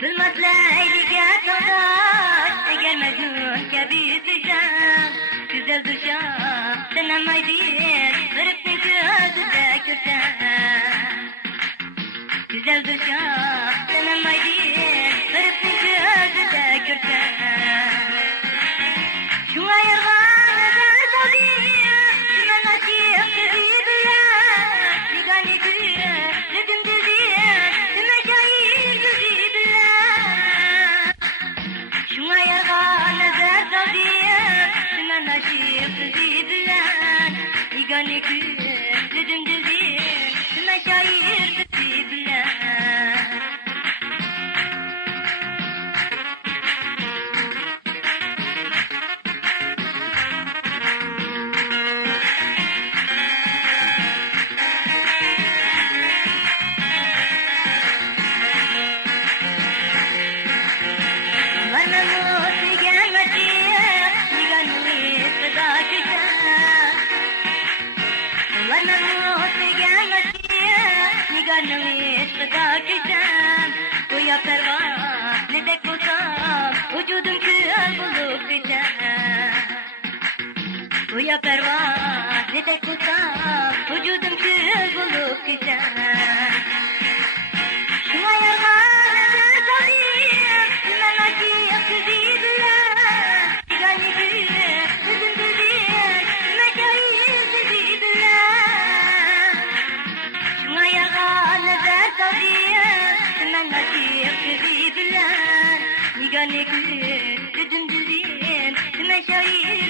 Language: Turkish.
Zulmat leyliga tadaş, eğer mecnun gibi düşem, güzel düşem, denemaydı, garipsin gözüde görsem. Güzel düşem, denemaydı, garipsin gözüde görsem. Şuna yargan ezer tabiye, şuna nasip kızıdıya, nigani güye, dedim diziye, şuna şahir kızıdıya. Şuna yargan ezer tabiye, şuna nasip kızıdıya, nigani güye, dedim diziye, şuna şahir kızıdıya. Koya pervane ne de kusam, vücudum kıl bulup düşen. Koya pervane ne de kusam, vücudum kıl bulup düşen. Şuna yargan ezer tabiye, şuna nasip kızıdıya, nigani güye, dedim diziye, şuna şahir kızıdıya. Şuna yargan ezer tabiye, şuna nasip kızıdıya, nigani güye, dedim diziye, şuna şahir